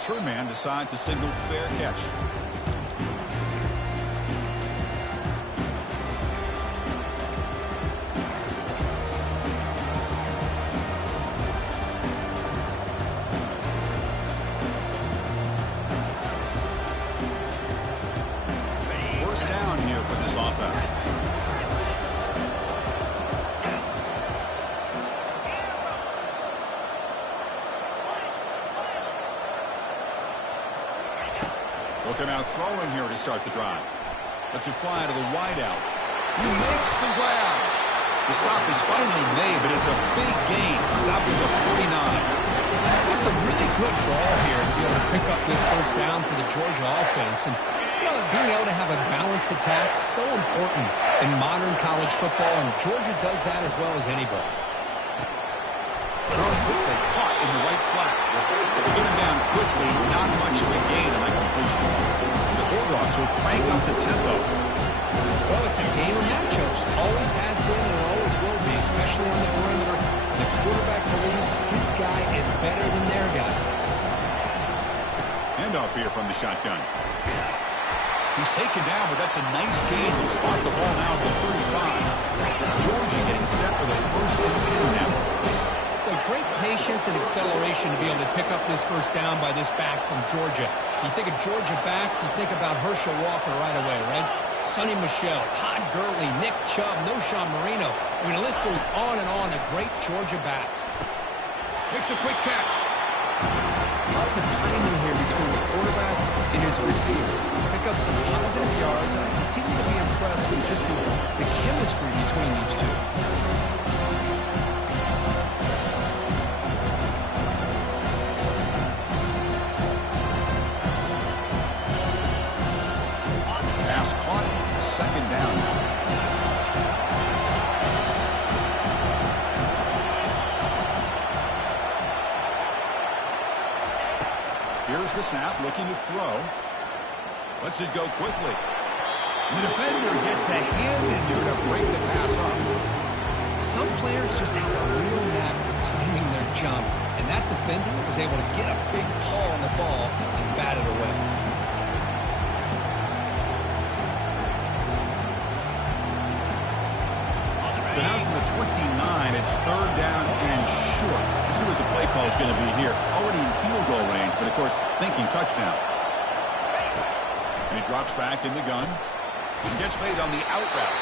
return man decides to signal fair catch. First down here for this offense. Looking out throwing here to start the drive. Lets it fly to the wideout. He makes the grab. The stop is finally made, but it's a big gain. Stopping the 49. Just a really good ball here to be able to pick up this first down for the Georgia offense. And being able to have a balanced attack is so important in modern college football, and Georgia does that as well as anybody. Thrown quickly, caught in the right flat. They get him down quickly, not much of a gain on that completion. The Bulldogs will crank up the tempo. Well, it's a game of matchups. Always has been and always will be, especially on the perimeter. The quarterback believes his guy is better than their guy. Handoff here from the shotgun. He's taken down, but that's a nice gain. We'll spot the ball now at the 35. Georgia getting set for the first and 10 now. Well, great patience and acceleration to be able to pick up this first down by this back from Georgia. You think of Georgia backs, you think about Herschel Walker right away, right? Sonny Michel, Todd Gurley, Nick Chubb, Noshawn Marino. I mean, the list goes on and on of great Georgia backs. Makes a quick catch. Love the timing here between the quarterback and his receiver. Pick up some positive yards, and I continue to be impressed with just the chemistry between these two. Pass caught. Second down now. Here's the snap, looking to throw. Lets it go quickly. The defender gets a hand in there to break the pass up. Some players just have a real knack for timing their jump, and that defender was able to get a big paw on the ball and bat it away. So now from the 29, it's third down and short. Let's see what the play call is going to be here. Already in field goal range, but of course, thinking touchdown. And he drops back in the gun. He gets made on the out route.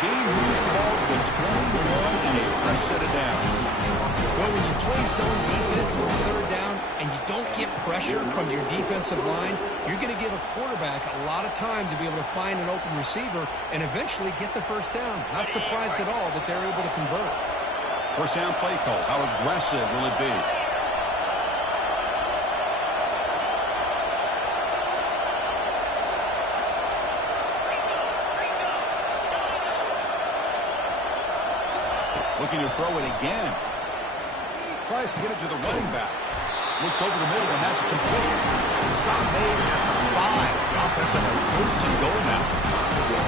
He moves the ball to the 21 and a fresh set of downs. Well, when you play zone defense on third down and you don't get pressure from your defensive line, you're going to give a quarterback a lot of time to be able to find an open receiver and eventually get the first down. Not surprised at all that they're able to convert. First down play call. How aggressive will it be? Looking to throw it again. Tries to get it to the running back. Looks over the middle, and that's complete. Stop made at the 5. The offense has a first and goal now.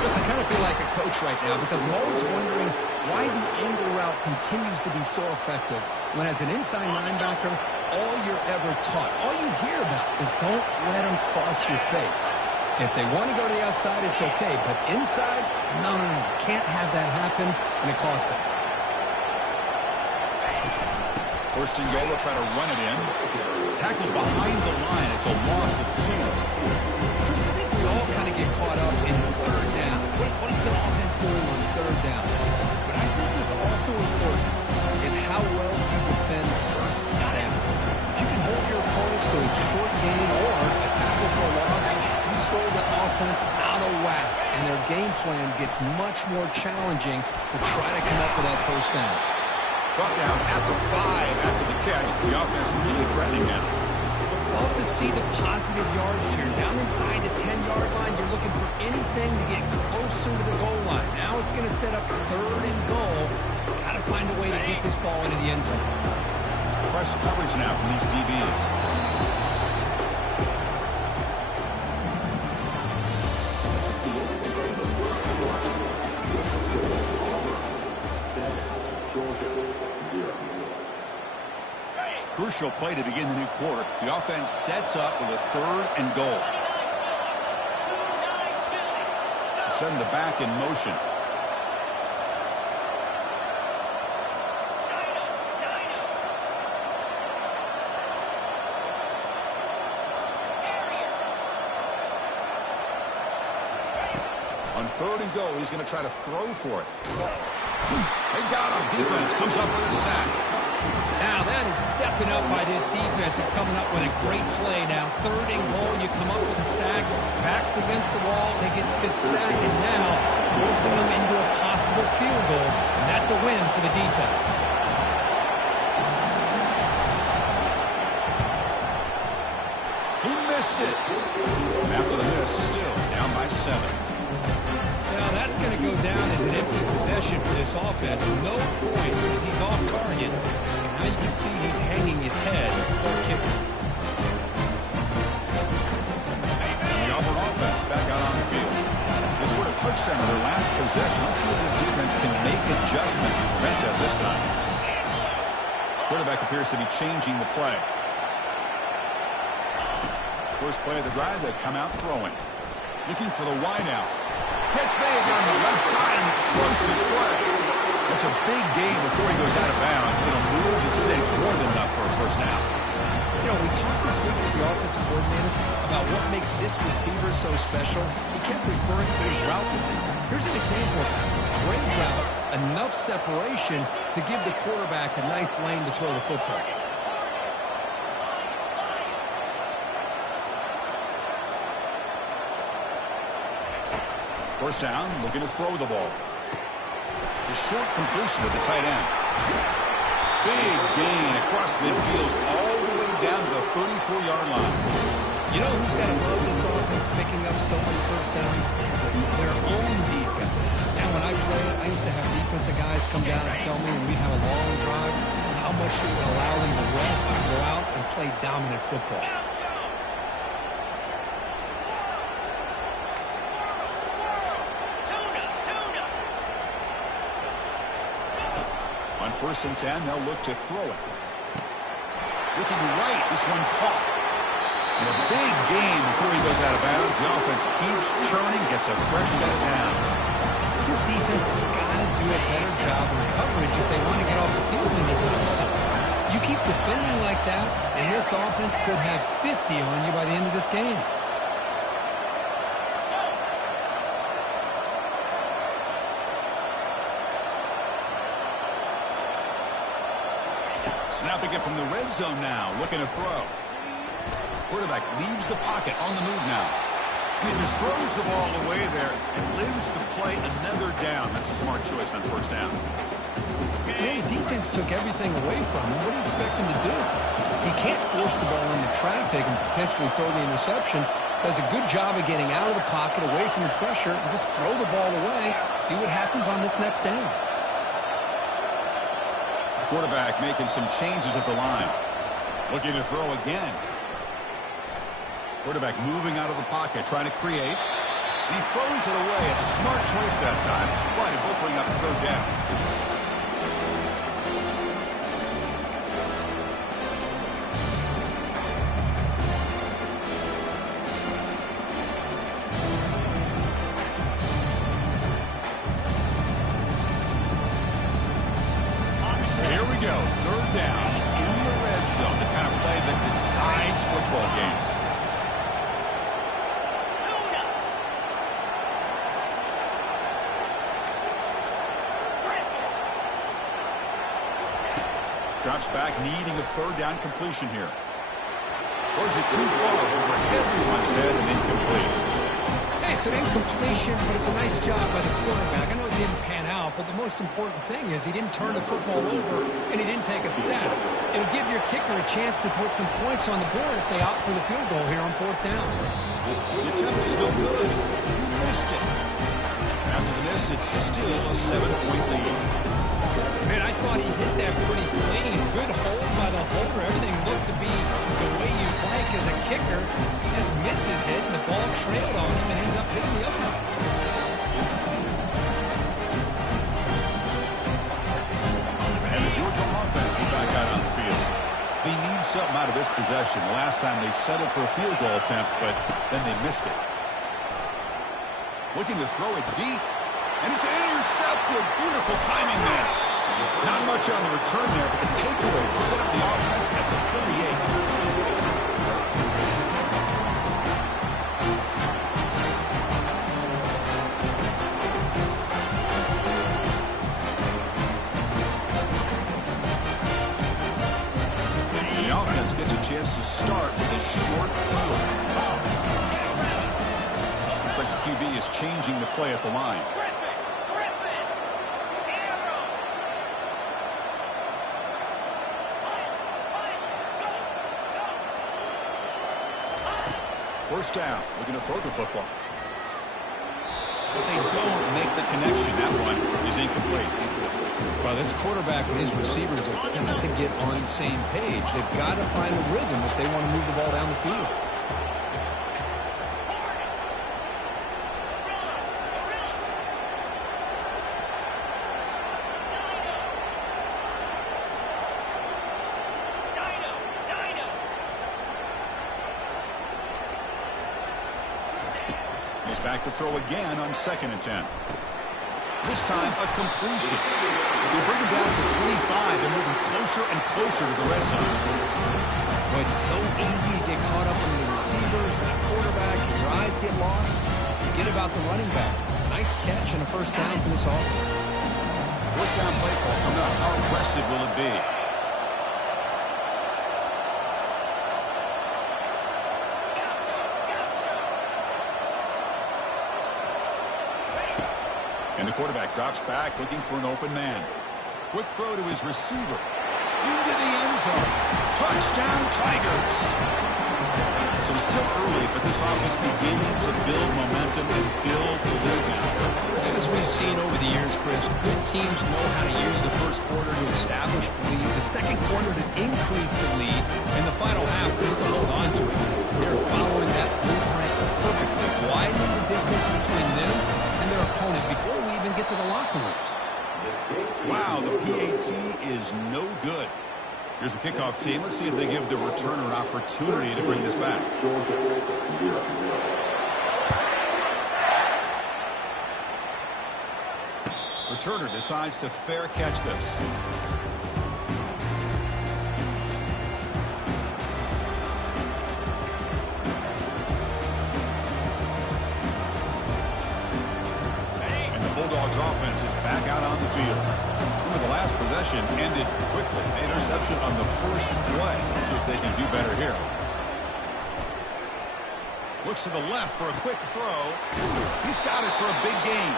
Listen, I kind of feel like a coach right now because I'm always wondering why the angle route continues to be so effective when as an inside linebacker, all you're ever taught, all you hear about is don't let them cross your face. If they want to go to the outside, it's okay. But inside, no. Can't have that happen, and it cost them. First and goal, they'll try to run it in. Tackled behind the line. It's a loss of 2. Chris, I think we all kind of get caught up in third down. What is the offense doing on third down? But I think what's also important is how well you defend first down. If you can hold your opponents to a short gain or a tackle for a loss, you throw the offense out of whack, and their game plan gets much more challenging to try to come up with that first down. Brought down at the 5 after the catch. The offense really threatening now. Love to see the positive yards here. Down inside the 10-yard line, you're looking for anything to get closer to the goal line. Now it's going to set up third and goal. Got to find a way to get this ball into the end zone. It's press coverage now from these DBs. crucial play to begin the new quarter. The offense sets up with a 3rd and goal. Send the back in motion. On 3rd and goal, he's going to try to throw for it. They got him. Defense comes up with a sack. Now that is stepping up by this defense and coming up with a great play. Now 3rd and goal, you come up with a sack, backs against the wall, they get this sack, and now forcing them into a possible field goal, and that's a win for the defense. He missed it. And after the miss, still down by 7. Now that's going to go down as an empty possession for this offense. No points as he's off target. Now you can see he's hanging his head. Poor kicker. The Auburn offense back out on the field. They scored a touchdown in their last possession. Let's see if this defense can make adjustments to prevent that this time. Quarterback appears to be changing the play. First play of the drive, they come out throwing. Looking for the wideout. Catch made on the left side, an explosive play. It's a big gain before he goes out of bounds. It'll move the stakes more than enough for a first down. You know, we talked this week with the offensive coordinator about what makes this receiver so special. He kept referring to his route running. Here's an example of that. Great route, enough separation to give the quarterback a nice lane to throw the football. First down, looking to throw the ball. A short completion to the tight end. Big gain across midfield all the way down to the 34-yard line. You know who's got to love this offense picking up so many first downs? Their own defense. Now, when I played, I used to have defensive guys come down and tell me when we have a long drive how much it would allow them to rest and go out and play dominant football. On 1st and 10, they'll look to throw it. Looking right, this one caught. And a big gain before he goes out of bounds. The offense keeps churning, gets a fresh set of downs. This defense has got to do a better job in coverage if they want to get off the field anytime soon. You keep defending like that, and this offense could have 50 on you by the end of this game. Snapping it from the red zone now, looking to throw. Quarterback leaves the pocket on the move now. And he just throws the ball away there and lives to play another down. That's a smart choice on first down. Man, the defense took everything away from him. What do you expect him to do? He can't force the ball into traffic and potentially throw the interception. Does a good job of getting out of the pocket, away from the pressure, and just throw the ball away. See what happens on this next down. Quarterback making some changes at the line. Looking to throw again. Quarterback moving out of the pocket, trying to create. And he throws it away. A smart choice that time. But it will bring up 3rd down. Here we go. 3rd down in the red zone. The kind of play that decides football games. Drops back, needing a 3rd down completion here. Throws it too far over everyone's head and incomplete. Hey, it's an incompletion, but it's a nice job by the quarterback. I know it didn't pan out, but the most important thing is he didn't turn the football over and he didn't take a sack. It'll give your kicker a chance to put some points on the board if they opt for the field goal here on 4th down. The attempt is no good. You missed it. After the miss, it's still a 7-point lead. Man, I thought he hit that pretty clean. Good hold by the holder. Everything looked to be the way you'd like as a kicker. He just misses it, and the ball trailed on him and ends up hitting the upright. And the Georgia offense is back out on the field. They need something out of this possession. Last time they settled for a field goal attempt, but then they missed it. Looking to throw it deep. And it's intercepted. Beautiful timing there. Not much on the return there, but the takeaway will set up the offense at the 38. The offense gets a chance to start with a short field. Looks like the QB is changing the play at the line. First down, looking to throw the football. But they don't make the connection. That one is incomplete. Well, this quarterback and his receivers are going to have to get on the same page. They've got to find a rhythm if they want to move the ball down the field. He's back to throw again on 2nd and 10. This time, a completion. They bring him down to the 25. They're moving closer and closer to the red zone. Well, it's so easy to get caught up in the receivers and the quarterback, and your eyes get lost. Forget about the running back. Nice catch and a first down for this offense. First down play call coming up. How aggressive will it be? And the quarterback drops back, looking for an open man. Quick throw to his receiver. Into the end zone. Touchdown, Tigers. So it's still early, but this offense beginning to build momentum and build the lead now. As we've seen over the years, Chris, good teams know how to use the first quarter to establish the lead, the second quarter to increase the lead, and the final half just to hold on to it. They're following that blueprint perfectly, widening the distance between them and their opponent before we even get to the locker rooms. Wow, the PAT is no good. Here's the kickoff team. Let's see if they give the returner an opportunity to bring this back. Returner decides to fair catch this. Bulldogs offense is back out on the field. Remember, the last possession ended quickly. An interception on the first play. Let's see if they can do better here. Looks to the left for a quick throw. He's got it for a big gain.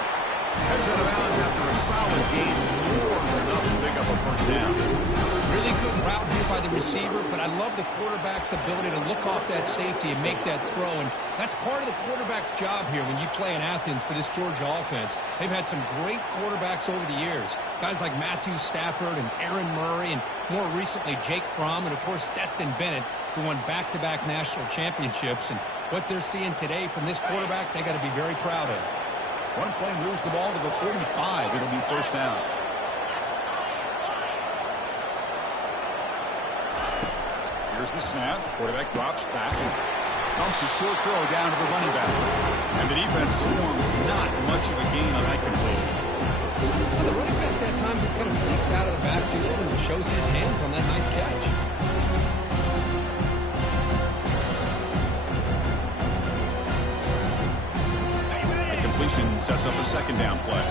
Heads out of bounds after a solid gain. More than enough to pick up a first down. Really good route here by the receiver, but I love the quarterback's ability to look off that safety and make that throw. And that's part of the quarterback's job here when you play in Athens for this Georgia offense. They've had some great quarterbacks over the years. Guys like Matthew Stafford and Aaron Murray, and more recently Jake Fromm, and of course Stetson Bennett, who won back-to-back national championships. And what they're seeing today from this quarterback, they got to be very proud of. One play moves the ball to the 45. It'll be first down. Here's the snap. Quarterback drops back. Dumps a short throw down to the running back. And the defense swarms not much of a gain on that completion. Well, the running back that time just kind of sneaks out of the backfield and shows his hands on that nice catch. Sets up a second down play.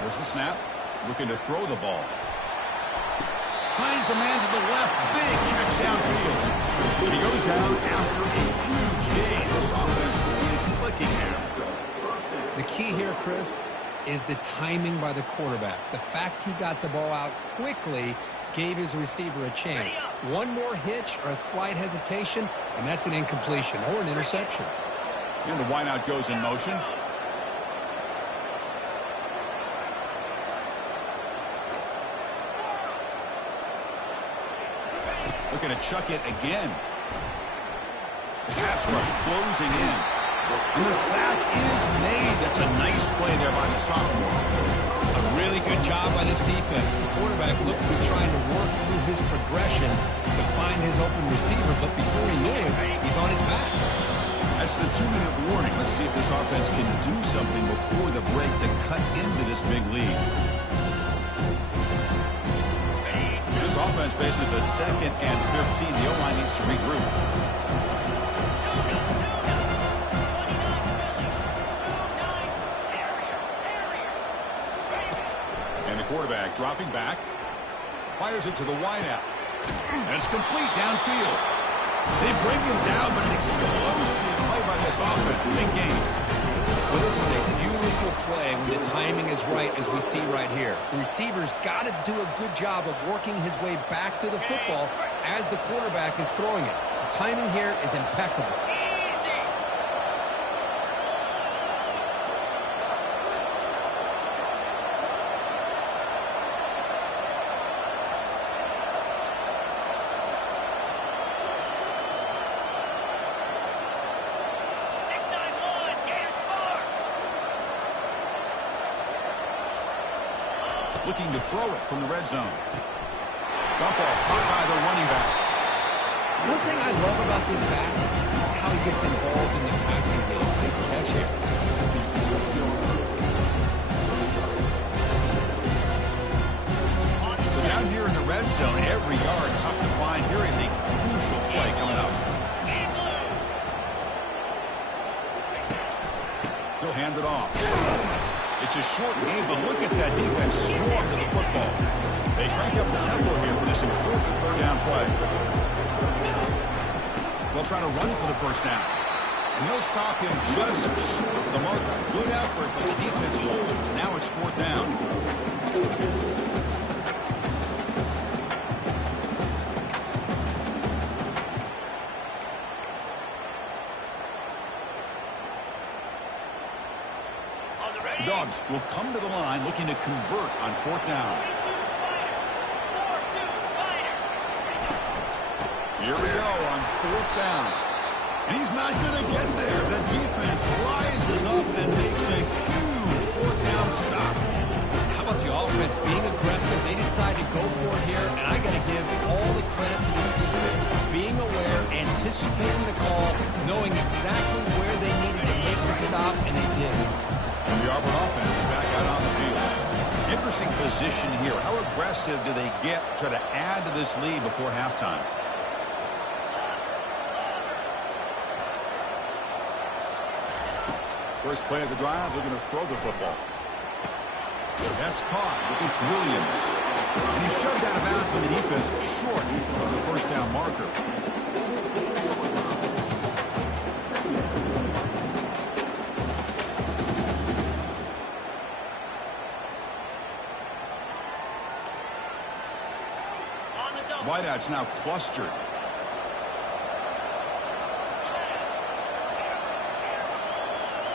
There's the snap. Looking to throw the ball. Finds a man to the left. Big catch downfield. But he goes down after a huge gain. This offense is clicking here. The key here, Chris, is the timing by the quarterback. The fact he got the ball out quickly gave his receiver a chance. One more hitch or a slight hesitation, and that's an incompletion or an interception. And the wideout goes in motion. Looking to chuck it again. The pass rush closing in. And the sack is made. That's a nice play there by the sophomore. A really good job by this defense. The quarterback looked to be trying to work through his progressions to find his open receiver, but before he knew it, he's on his back. That's the 2-minute warning. Let's see if this offense can do something before the break to cut into this big lead. This offense faces a 2nd and 15. The O-line needs to regroup. And the quarterback dropping back. Fires it to the wideout. And it's complete downfield. They bring him down, but an explosive play by this offense. Big game. Well, this is a beautiful play when the timing is right, as we see right here. The receiver's got to do a good job of working his way back to the football as the quarterback is throwing it. The timing here is impeccable. Looking to throw it from the red zone. Dump off caught by the running back. One thing I love about this back is how he gets involved in the passing game. Nice catch here. So down here in the red zone, every yard tough to find. Here is a crucial play coming up. He'll hand it off. It's a short game, but look at that defense swarm to the football. They crank up the tempo here for this important 3rd down play. They'll try to run for the 1st down. And they'll stop him just short of the mark. Good effort, but the defense holds. Now it's 4th down. Dogs will come to the line looking to convert on 4th down. Here we go on 4th down. And he's not going to get there. The defense rises up and makes a huge 4th down stop. How about the offense being aggressive? They decide to go for it here, and I got to give all the credit to this defense. Being aware, anticipating the call, knowing exactly where they needed to make the stop, and they did. And the Auburn offense is back out on the field. Interesting position here. How aggressive do they get to try to add to this lead before halftime? First play of the drive, they're going to throw the football. That's caught. It's Williams. And he's shoved out of bounds by the defense short of the 1st down marker. Wideout's now clustered.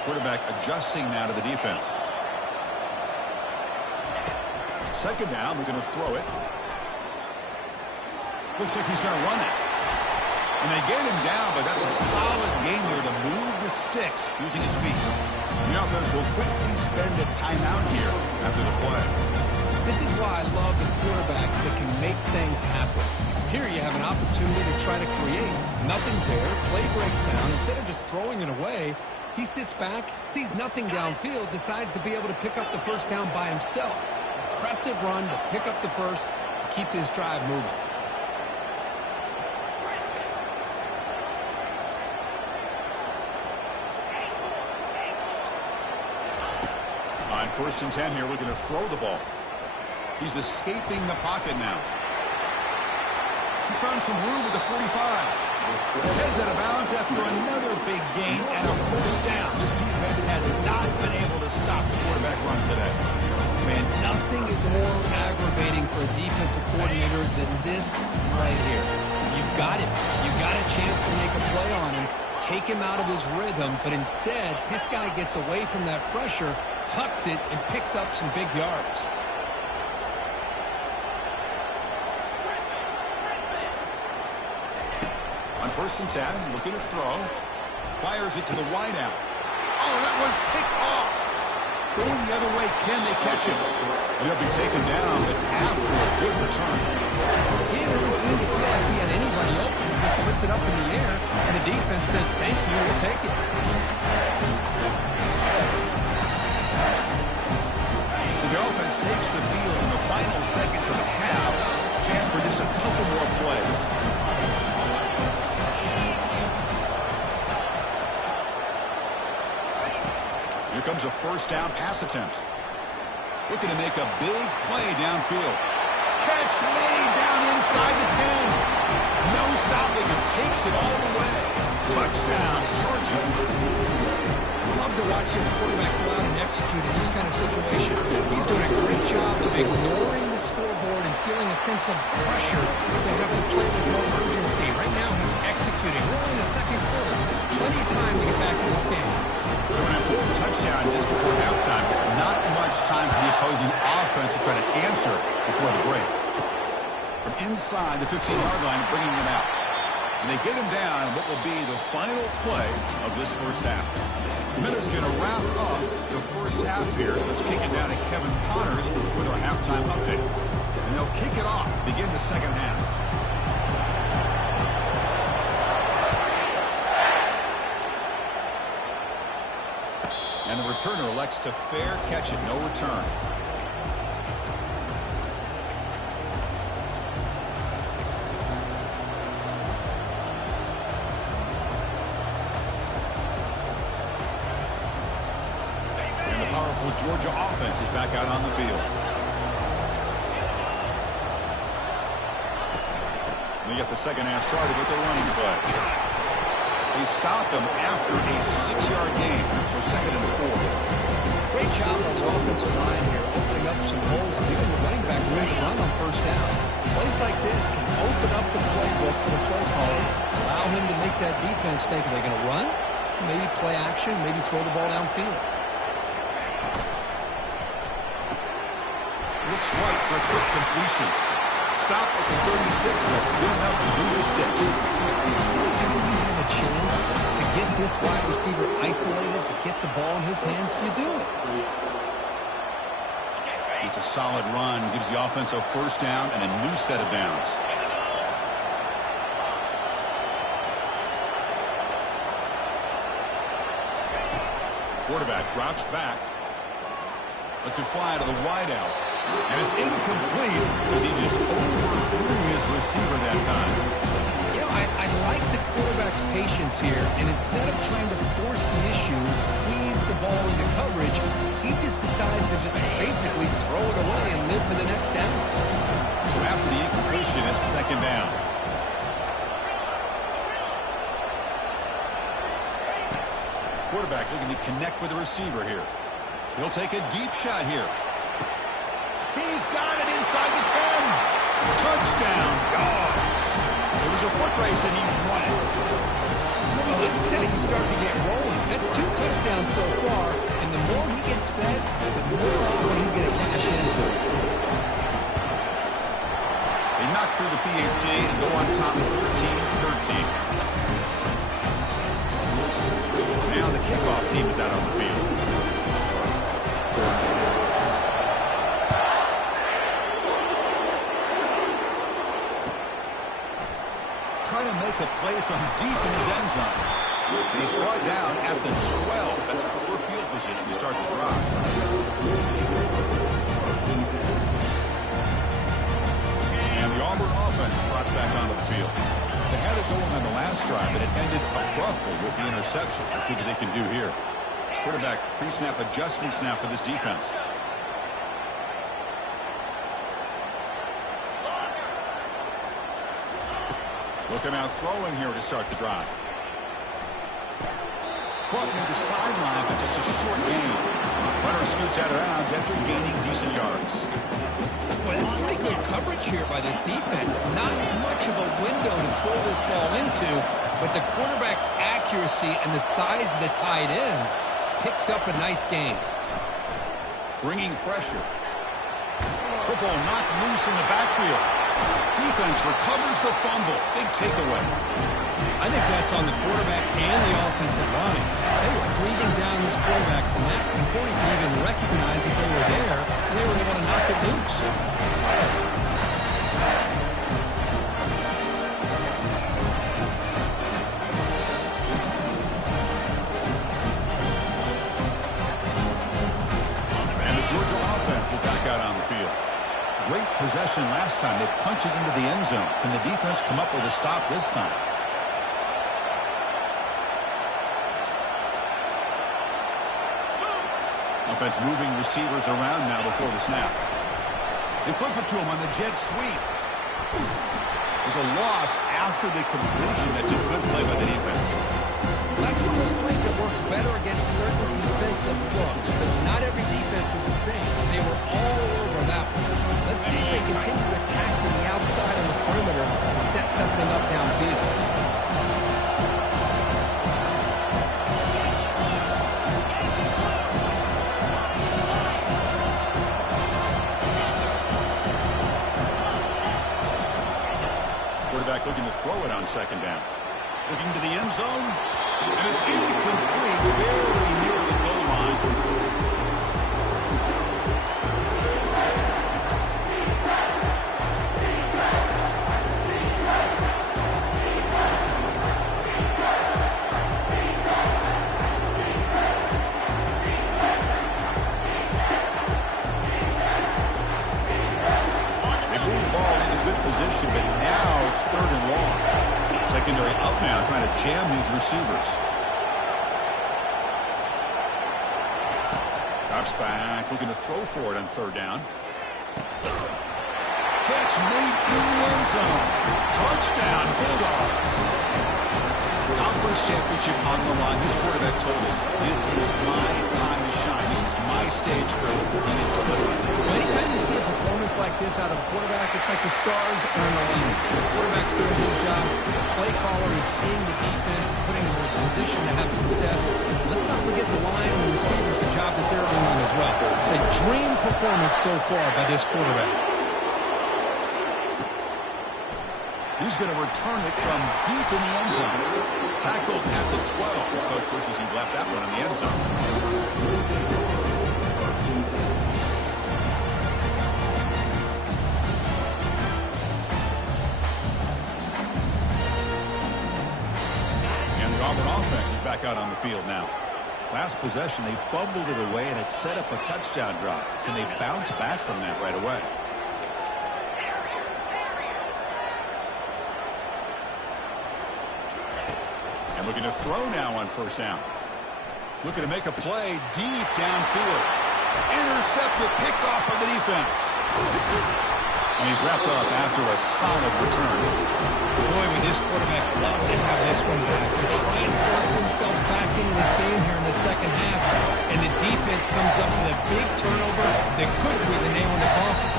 Quarterback adjusting now to the defense. 2nd down, we're going to throw it. Looks like he's going to run it. And they get him down, but that's a solid game here to move the sticks using his feet. The offense will quickly spend a timeout here after the play. This is why I love the quarterbacks that can make things happen. Here you have an opportunity to try to create. Nothing's there. Play breaks down. Instead of just throwing it away, he sits back, sees nothing downfield, decides to be able to pick up the 1st down by himself. Impressive run to pick up the 1st and keep this drive moving. On 1st and 10 here, looking to throw the ball. He's escaping the pocket now. He's found some room at the 45. Heads out of bounds after another big gain and a 1st down. This defense has not been able to stop the quarterback run today. Man, nothing is more aggravating for a defensive coordinator than this right here. You've got him. You've got a chance to make a play on him, take him out of his rhythm, but instead, this guy gets away from that pressure, tucks it, and picks up some big yards. On 1st and 10, looking to throw. Fires it to the wideout. Oh, that one's picked off. Going the other way, can they catch him? And he'll be taken down, but after a good return. He didn't really seem to feel like he had anybody open. He just puts it up in the air, and the defense says, thank you, we'll take it. So the offense takes the field in the final seconds of the half. Chance for just a couple more plays. Here comes a first down pass attempt. Looking to make a big play downfield. Catch made down inside the 10. No stopping him. Takes it all the way. Touchdown, Georgia. I love to watch this quarterback go out and execute in this kind of situation. He's doing a great job of ignoring the scoreboard and feeling a sense of pressure to have to play with more urgency. Right now he's executing. We're in the second quarter. Plenty of time to get back in this game. So an important touchdown just before halftime. Not much time for the opposing offense to try to answer before the break. From inside the 15-yard line, bringing them out. And they get him down in what will be the final play of this first half. The Miners going to wrap up the first half here. Let's kick it down to Kevin Connors with our halftime update. And they'll kick it off to begin the second half. And the returner elects to fair catch it, no return. And the powerful Georgia offense is back out on the field. We get the second half started with the running play. They stop him after a 6-yard gain, so second and 4. Great job on the offensive line here, opening up some holes and giving the running back room to run on first down. Plays like this can open up the playbook for the play caller, allow him to make that defense think, are they going to run? Maybe play action, maybe throw the ball downfield. Looks right for a quick completion. Stop at the 36. That's good enough to move the sticks. Anytime you have a chance to get this wide receiver isolated, to get the ball in his hands, you do it. It's a solid run. Gives the offense a first down and a new set of downs. Quarterback drops back. Lets it fly to the wideout. And it's incomplete because he just overthrew his receiver that time. You know, I like the quarterback's patience here, and instead of trying to force the issue and squeeze the ball into coverage, he just decides to just basically throw it away and live for the next down. So after the incompletion, it's second down. Quarterback looking to connect with the receiver here. He'll take a deep shot here. He's got it inside the 10. Touchdown, Dogs. It was a foot race and he won it. Well, this is how you start to get rolling. That's 2 touchdowns so far, and the more he gets fed, the more often he's going to cash in. They knock through the PAT and go on top 14-13. Now the kickoff team is out on the field. Trying to make a play from deep in his end zone. He's brought down at the 12. That's poor field position to start the drive. And the Auburn offense trots back onto the field. They had it going on the last drive, but it ended abruptly with the interception. Let's see what they can do here. Quarterback pre-snap adjustment snap for this defense. Looking out throwing here to start the drive. Caught near the sideline, but just a short gain. Runner scoots out of bounds after gaining decent yards. Boy, that's pretty good coverage here by this defense. Not much of a window to throw this ball into, but the quarterback's accuracy and the size of the tight end picks up a nice gain. Bringing pressure. Football knocked loose in the backfield. Defense recovers the fumble. Big takeaway. I think that's That's on the quarterback and the offensive line. They were breathing down this quarterback's neck before he could even recognize that they were there, and they were able to knock it loose. Is back out on the field. Great possession last time. They punched it into the end zone. Can the defense come up with a stop this time? Offense moving receivers around now before the snap. They flip it to him on the jet sweep. There's a loss after the completion. That's a good play by the defense. That's one of those plays that works better against certain defensive looks, but not every defense is the same. They were all over that one. Let's see if they continue to attack from the outside on the perimeter and set something up downfield. Quarterback looking to throw it on second down. Looking to the end zone. And it's incomplete, very near the goal line. They moved the ball into good position, but now it's third and long. Secondary up now, trying to jam these receivers. Drops back, looking to throw for it on third down. Catch made in the end zone. Touchdown, Bulldogs. Conference championship on the line. This quarterback told us, this is my time to shine. This is my stage for what he is delivering. Well, anytime you see a performance like this out of a quarterback, it's like the stars are in alignment. The quarterback's doing his job. The play caller is seeing the defense, putting them in a position to have success. Let's not forget the line and the receivers, the job that they're doing as well. It's a dream performance so far by this quarterback. He's going to return it from deep in the end zone. Tackled at the 12. The coach wishes he'd left that one in the end zone. And the Auburn offense is back out on the field now. Last possession, they fumbled it away, and it set up a touchdown drive. Can they bounce back from that right away? Looking to throw now on first down. Looking to make a play deep downfield. Intercepted, picked off by the defense. And he's wrapped up after a solid return. Boy, would this quarterback love to have this one back. They're trying to work themselves back into this game here in the second half. And the defense comes up with a big turnover that could be the nail in the coffin.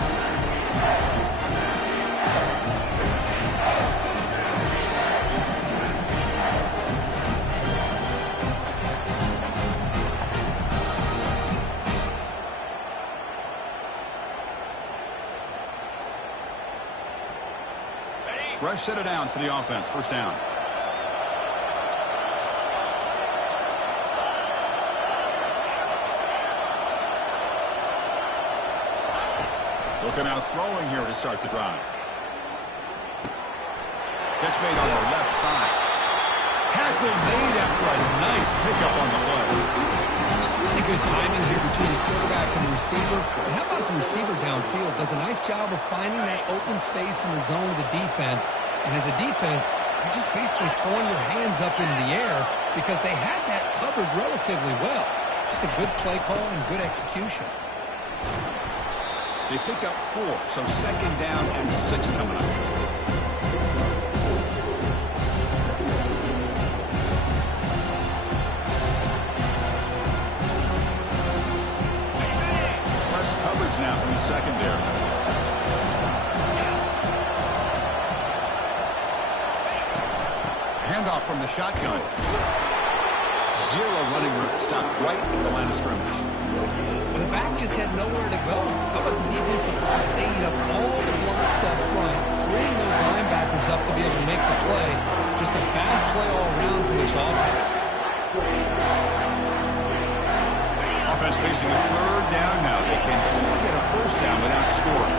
Fresh set of downs for the offense. First down. Looking out throwing here to start the drive. Catch made on the left side. Tackle made after a nice pickup on the play. It's really good timing here between the quarterback and the receiver. And how about the receiver downfield? Does a nice job of finding that open space in the zone of the defense. And as a defense, you're just basically throwing your hands up in the air because they had that covered relatively well. Just a good play call and good execution. They pick up 4, so second down and 6 coming up. Coverage now from the secondary. Handoff from the shotgun. 0 running room. Stopped right at the line of scrimmage. Well, the back just had nowhere to go. How about the defensive line? They eat up all the blocks up front, freeing those linebackers up to be able to make the play. Just a bad play all around. this offense. Offense facing a third down now. They can still get a first down without scoring.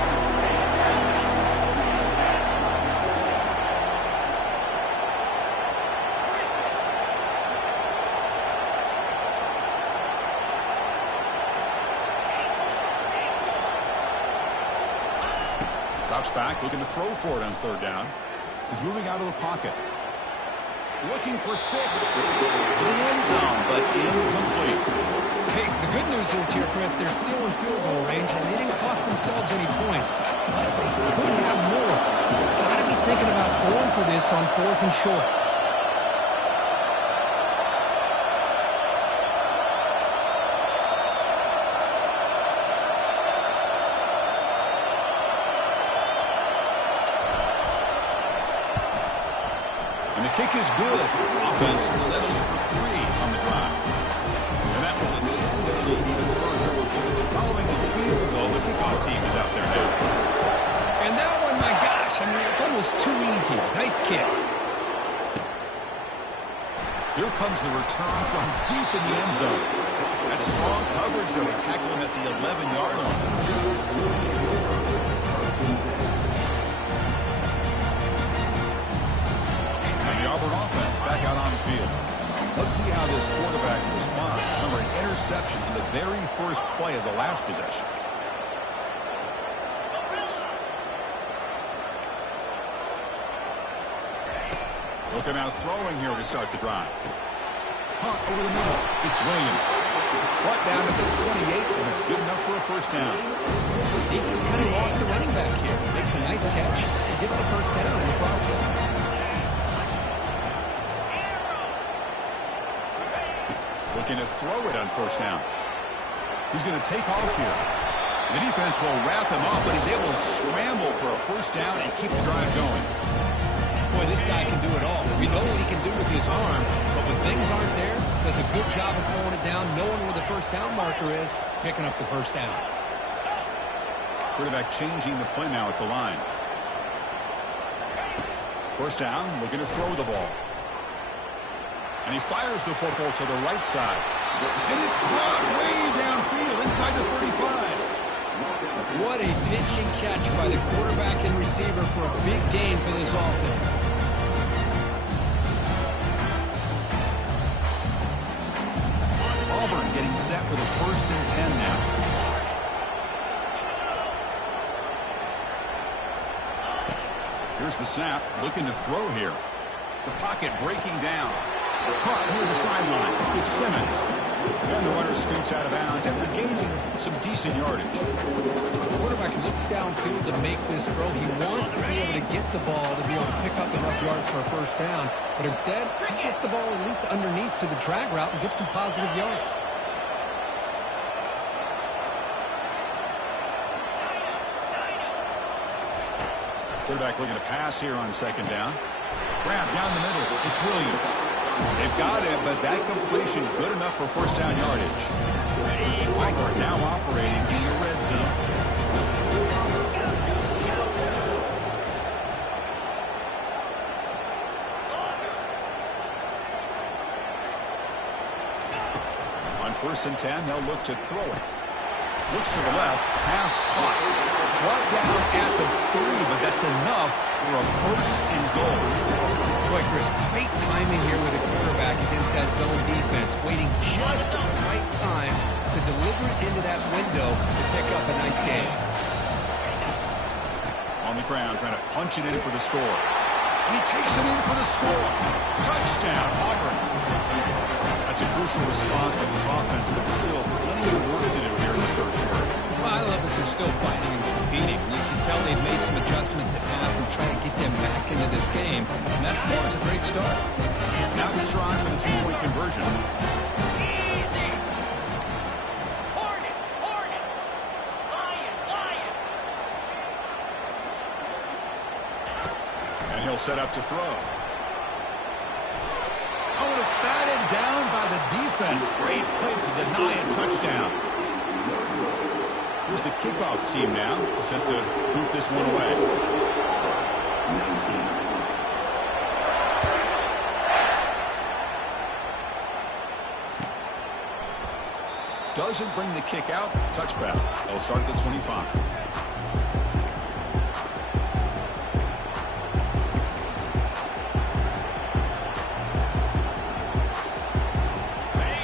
Drops back, looking to throw for it on third down. He's moving out of the pocket. Looking for 6 to the end zone, but incomplete. Hey, the good news is here, Chris, they're still in field goal range, and they didn't cost themselves any points. But they could have more. Got to be thinking about going for this on 4th and short. And the kick is good. Offense settles for 3 on the drive. And that will extend their lead even further. Following the field goal, the kickoff team is out there now. And that one, my gosh, I mean, it's almost too easy. Nice kick. Here comes the return from deep in the end zone. That's strong coverage, though. They tackle him at the 11-yard line. Auburn offense back out on the field. Let's see how this quarterback responds. Remember, an interception on the very first play of the last possession. Looking out throwing here to start the drive. Punt over the middle. It's Williams. Brought down to the 28, and it's good enough for a first down. Defense kind of lost a running back here. Makes a nice catch and gets the first down in the process. Looking to throw it on first down. He's going to take off here. The defense will wrap him up, but he's able to scramble for a first down and keep the drive going. Boy, this guy can do it all. We know what he can do with his arm, but when things aren't there, does a good job of pulling it down, knowing where the first down marker is, picking up the first down. Quarterback changing the play now at the line. First down, looking to throw the ball. And he fires the football to the right side. And it's caught way downfield inside the 35. What a pitch and catch by the quarterback and receiver for a big gain for this offense. Auburn getting set with a 1st and 10 now. Here's the snap, looking to throw here. The pocket breaking down. Caught near the sideline. It's Simmons. And the runner scoots out of bounds after gaining some decent yardage. The quarterback looks downfield to make this throw. He wants to be able to get the ball to be able to pick up enough yards for a first down. But instead, he gets the ball at least underneath to the drag route and gets some positive yards. Quarterback looking to pass here on 2nd down. Grab down the middle. It's Williams. They've got it, but that completion good enough for first down yardage. Auburn now operating in the red zone. On 1st and 10, they'll look to throw it. Looks to the left. Pass caught. Brought down at the 3, but that's enough for a 1st and goal. Boy, Chris, great timing here with the quarterback against that zone defense, waiting just the right time to deliver it into that window to pick up a nice gain. On the ground, trying to punch it in for the score. And he takes it in for the score. Touchdown, Auburn. That's a crucial response by this offense, but still plenty of work to do here in the 3rd quarter. Well, I love that they're still fighting and competing. You can tell they've made some adjustments at half and trying to get them back into this game. And that score is a great start. Now to try for the 2-point conversion. Easy. Hornet. Lion. And he'll set up to throw. Oh, and it's batted down by the defense. Great play to deny a touchdown. Here's the kickoff team now, set to boot this one away. doesn't bring the kick out. Touchback. They'll start at the 25.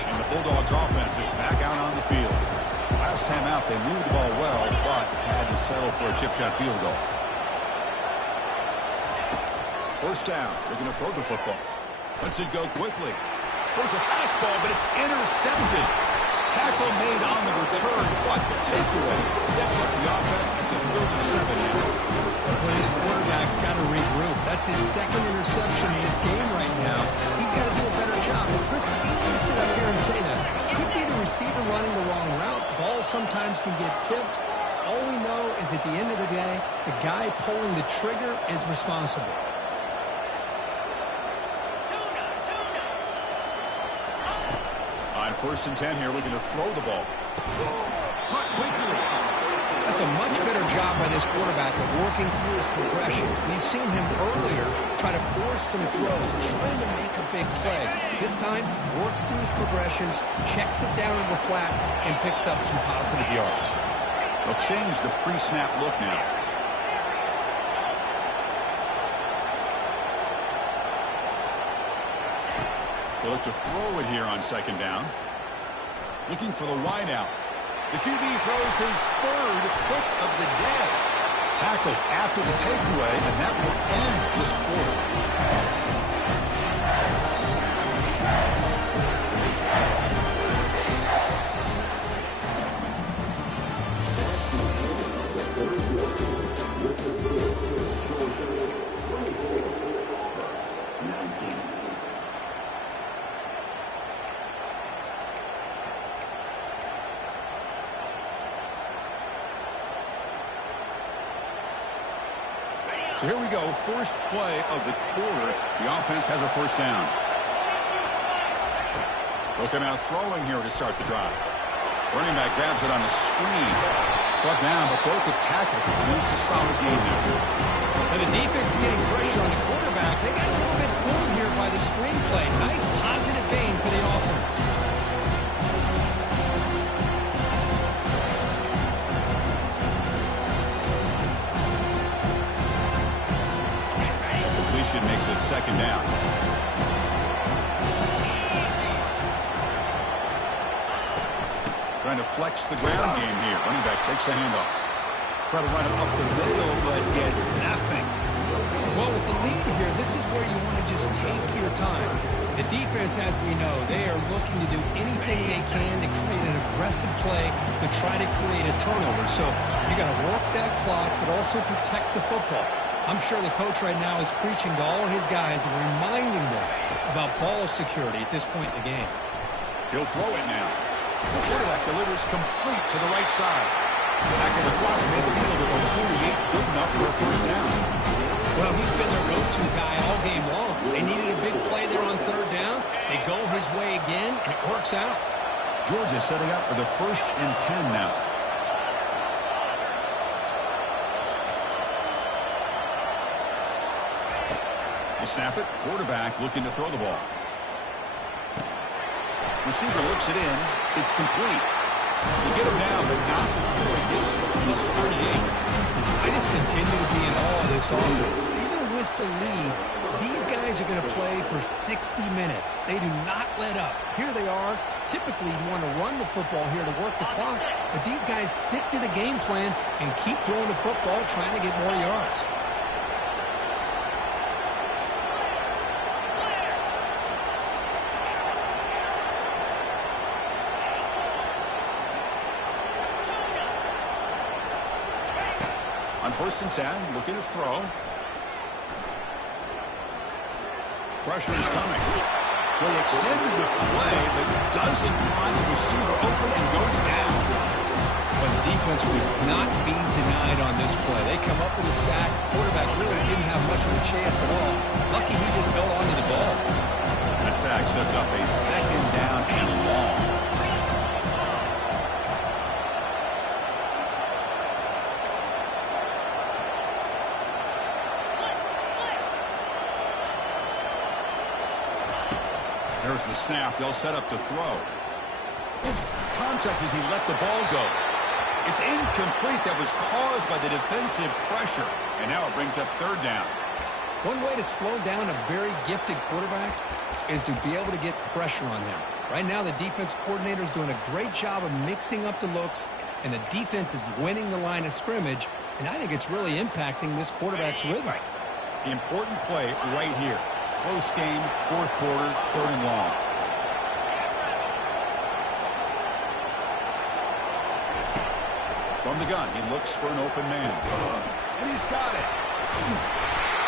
And the Bulldogs offense is back out on the field. Last time out, they moved the ball well, but had to settle for a chip shot field goal. First down. Looking to throw the football. Lets it go quickly. There's a fastball, but it's intercepted. Tackle made on the return, but the takeaway sets up the offense at the 37 now. Well, his quarterback's got to regroup. That's his second interception in this game right now. He's got to do a better job. And Chris, it's easy to sit up here and say that. Could be the receiver running the wrong route. Balls sometimes can get tipped. All we know is at the end of the day, the guy pulling the trigger is responsible. On 1st and 10 here, looking to throw the ball. Caught quickly. That's a much better job by this quarterback of working through his progressions. We've seen him earlier try to force some throws, trying to make a big play. This time, works through his progressions, checks it down to the flat, and picks up some positive yards. They'll change the pre-snap look now. They look to throw it here on 2nd down. Looking for the wideout. The QB throws his 3rd pick of the day. Tackled after the takeaway, and that will end this quarter. So here we go, first play of the quarter. The offense has a first down. Looking out throwing here to start the drive. Running back grabs it on the screen. Brought down, but broke a tackle. And it's a solid game there. And the defense is getting pressure on the quarterback. They got a little bit fooled here by the screen play. Nice positive gain for the offense. Makes it 2nd down. Trying to flex the ground game here. Running back takes the handoff. Try to run it up the middle, but get nothing. Well, with the lead here, this is where you want to just take your time. The defense, as we know, they are looking to do anything they can to create an aggressive play to try to create a turnover. So you got to work that clock, but also protect the football. I'm sure the coach right now is preaching to all his guys and reminding them about ball security at this point in the game. He'll throw it now. The quarterback delivers complete to the right side. Tackled across midfield with a 48, good enough for a first down. Well, he's been their go-to guy all game long. They needed a big play there on 3rd down. They go his way again, and it works out. Georgia setting up for the 1st and 10 now. They snap it. Quarterback looking to throw the ball. Receiver looks it in. It's complete. They get him down, but not before he gets to his 38. I just continue to be in awe of this offense. Even with the lead, these guys are going to play for 60 minutes. They do not let up. Here they are. Typically, you want to run the football here to work the clock, but these guys stick to the game plan and keep throwing the football, trying to get more yards. On 1st and 10, looking to throw. Pressure is coming. Well, he extended the play, but doesn't find the receiver open and goes down. But the defense would not be denied on this play. They come up with a sack. Quarterback really didn't have much of a chance at all. Lucky he just held on to the ball. That sack sets up a 2nd down and long. There's the snap. They'll set up to throw. contact as he let the ball go. It's incomplete. That was caused by the defensive pressure. And now it brings up third down. One way to slow down a very gifted quarterback is to be able to get pressure on him. Right now, the defense coordinator is doing a great job of mixing up the looks, and the defense is winning the line of scrimmage, and I think it's really impacting this quarterback's rhythm. The important play right here. Close game, fourth quarter, third and long. From the gun, he looks for an open man. And he's got it.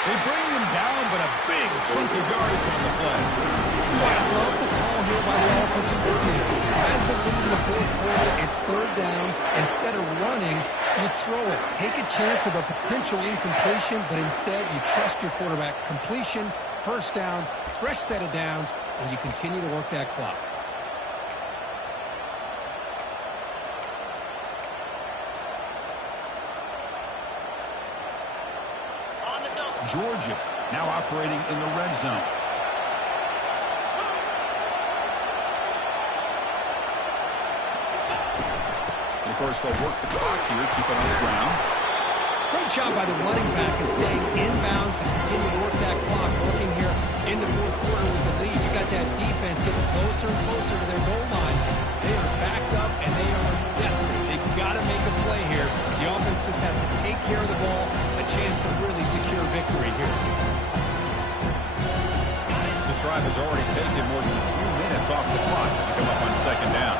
They bring him down, but a big chunk of yardage on the play. I love the call here by the offensive coordinator. As the lead in the fourth quarter, it's third down. Instead of running, you throw it. Take a chance of a potential incompletion, but instead you trust your quarterback. Completion, first down, fresh set of downs, and you continue to work that clock. Georgia now operating in the red zone. And of course, they'll work the clock here, keep it on the ground. Great job by the running back of staying inbounds to continue to work that clock. Working here in the fourth quarter with the lead. You got that defense getting closer and closer to their goal line. They are backed up and they are desperate. They've got to make a play here. The offense just has to take care of the ball. A chance to really secure victory here. This drive has already taken more than 3 minutes off the clock as you come up on second down.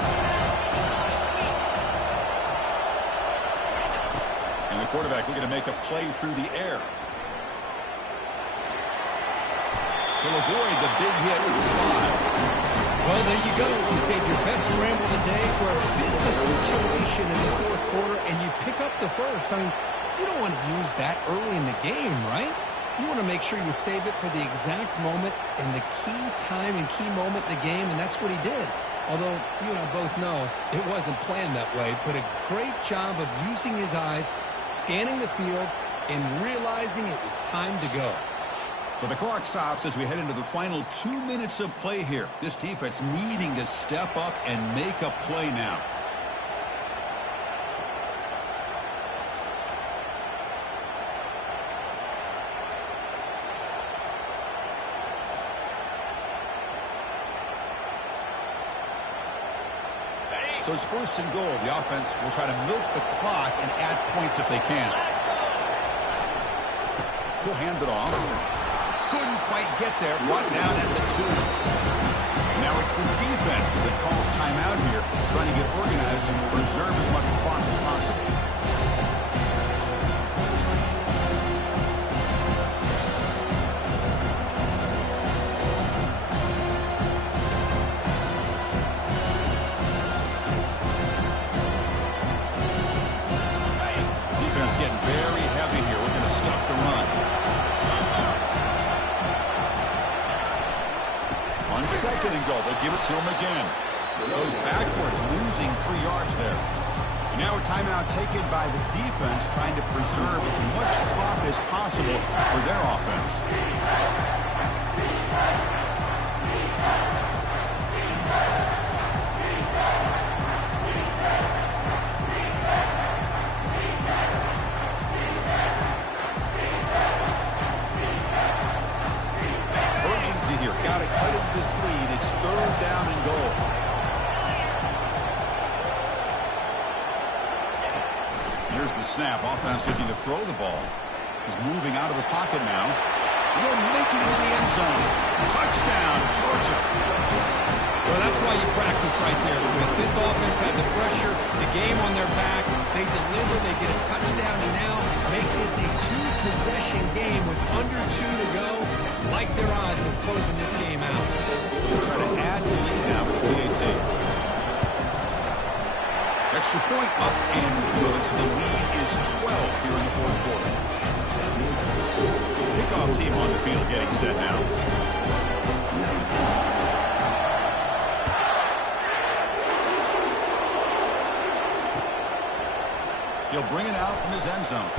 And the quarterback looking to make a play through the air. He'll avoid the big hit with the slide. Well, there you go. You save your best scramble today for a bit of a situation in the fourth quarter, and you pick up the first. I mean, you don't want to use that early in the game, right? You want to make sure you save it for the exact moment and the key time and key moment in the game, and that's what he did. Although, you and I both know it wasn't planned that way, but a great job of using his eyes, scanning the field, and realizing it was time to go. So the clock stops as we head into the final 2 minutes of play here. This defense needing to step up and make a play now. So it's first and goal. The offense will try to milk the clock and add points if they can. He'll hand it off. Couldn't quite get there. Brought down at the 2. Now it's the defense that calls timeout here, trying to get organized and preserve as much clock as possible. Defense getting very heavy here. We're going to stuff the run. Second and goal. They'll give it to him again. Goes backwards, losing 3 yards there. And now a timeout taken by the defense, trying to preserve as much clock as possible for their offense. Here. Got to cut into this lead. It's third down and goal. Here's the snap. Offense looking to throw the ball. He's moving out of the pocket now. He'll make it into the end zone. Touchdown, Georgia. Well, that's why you practice right there, Chris. This offense had the pressure, the game on their back. They deliver, they get a touchdown, and now make this a 2-possession game with under 2 to go. Like their odds of closing this game out. They'll try to add the lead now with PAT. Extra point up and good. So the lead is 12 here in the fourth quarter. Kickoff team on the field getting set now. He'll bring it out from his end zone.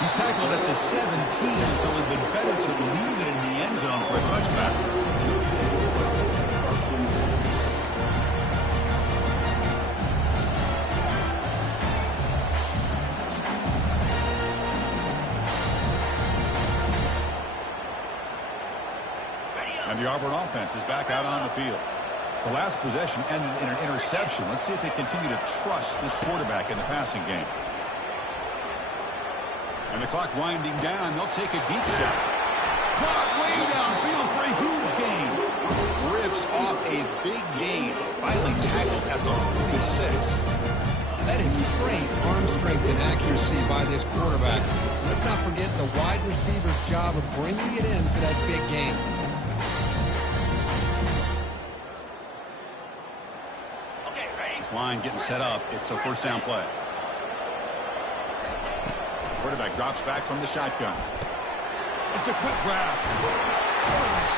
He's tackled at the 17, so it would have been better to leave it in the end zone for a touchback. And the Auburn offense is back out on the field. The last possession ended in an interception. Let's see if they continue to trust this quarterback in the passing game. And the clock winding down. They'll take a deep shot. Caught way downfield for a huge gain. Rips off a big gain. Finally tackled at the 46. That is great arm strength and accuracy by this quarterback. Let's not forget the wide receiver's job of bringing it in for that big gain. Okay, ready? This line getting set up. It's a first down play. Quarterback drops back from the shotgun. It's a quick grab.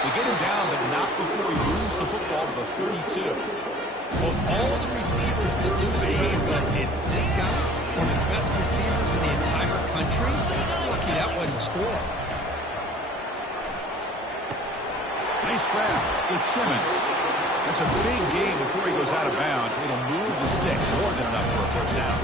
They get him down, but not before he moves the football to the 32. Well, all the receivers to lose track, but it's this guy, one of the best receivers in the entire country. Lucky that wasn't a score. Nice grab. It's Simmons. That's a big gain before he goes out of bounds. It'll move the sticks more than enough for a first down.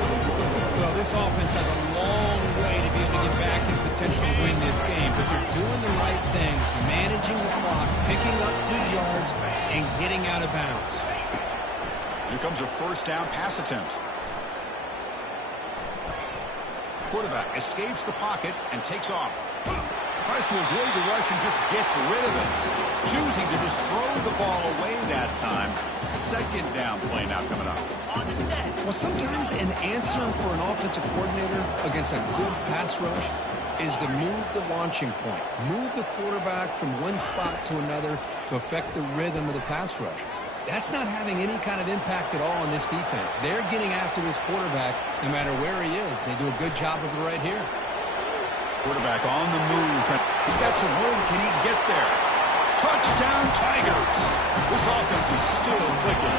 Well, this offense has a long way to be able to get back and potentially win this game, but they're doing the right things, managing the clock, picking up good yards, and getting out of bounds. Here comes a first down pass attempt. Quarterback escapes the pocket and takes off. Tries to avoid the rush and just gets rid of it. Choosing to just throw the ball away that time. Second down play now coming up. On the set. Well, sometimes an answer for an offensive coordinator against a good pass rush is to move the launching point. Move the quarterback from one spot to another to affect the rhythm of the pass rush. That's not having any kind of impact at all on this defense. They're getting after this quarterback no matter where he is. They do a good job of it right here. Quarterback on the move. He's got some room. Can he get there? Touchdown, Tigers. This offense is still clicking.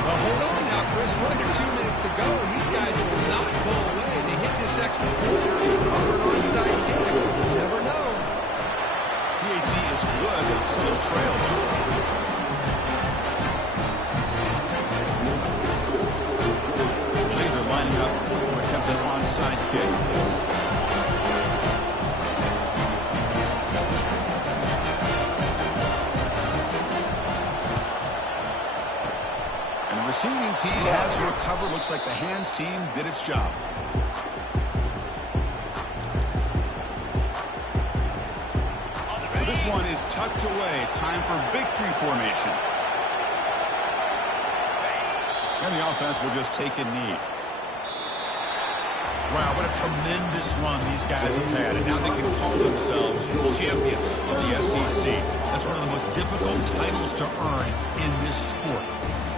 Well, hold on now, Chris. We're under 2 minutes to go. These guys will not go away. They hit this extra point. Cover an onside kick. You never know. PAT is good, but still trail though. Lining up to attempt an onside kick. And the receiving team has recovered. Looks like the hands team did its job. So this one is tucked away. Time for victory formation. And the offense will just take a knee. Wow, what a tremendous run these guys have had. And now they can call themselves champions of the SEC. That's one of the most difficult titles to earn in this sport.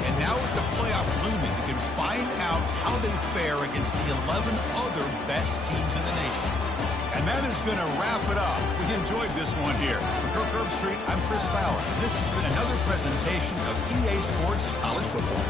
And now with the playoff looming, they can find out how they fare against the 11 other best teams in the nation. And that is going to wrap it up. We enjoyed this one here. For Kirk Herbstreit, I'm Chris Fowler. This has been another presentation of EA Sports College Football.